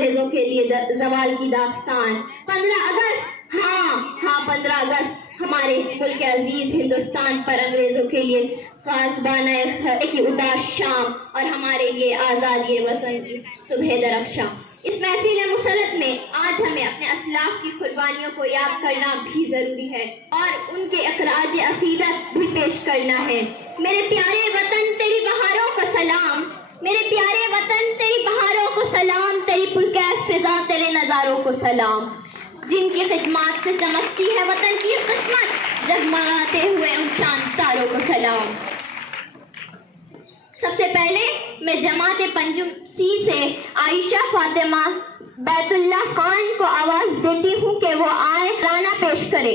انگریزوں کے لیے زوال کی داستان. 15 اگست، ہاں 15 اگست ہمارے ملک عزیز ہندوستان پر انگریزوں کے لیے قاصبانہ کی اداس شام اور ہمارے لیے آزادی وطن کی صبح درخشاں. اس محفل مسرت میں آج ہمیں اپنے اسلاف کی قربانیوں کو یاد کرنا بھی ضروری ہے اور ان کے اخراج عقیدت بھی پیش کرنا ہے. میرے پیارے وطن تیری بہاروں کو سلام، میرے پیارے وطن تیری بہاروں کو سلام، تیری پرکیف فضا تیرے نظاروں کو سلام. جن کی خدمات سے چمکتی ہے وطن کی قسمت، جگمگاتے ہوئے ان چاند تاروں کو سلام. سب سے پہلے میں جماعت پنجم سی سے عائشہ فاطمہ بیت اللہ خان کو آواز دیتی ہوں کہ وہ آئے ترانہ پیش کرے.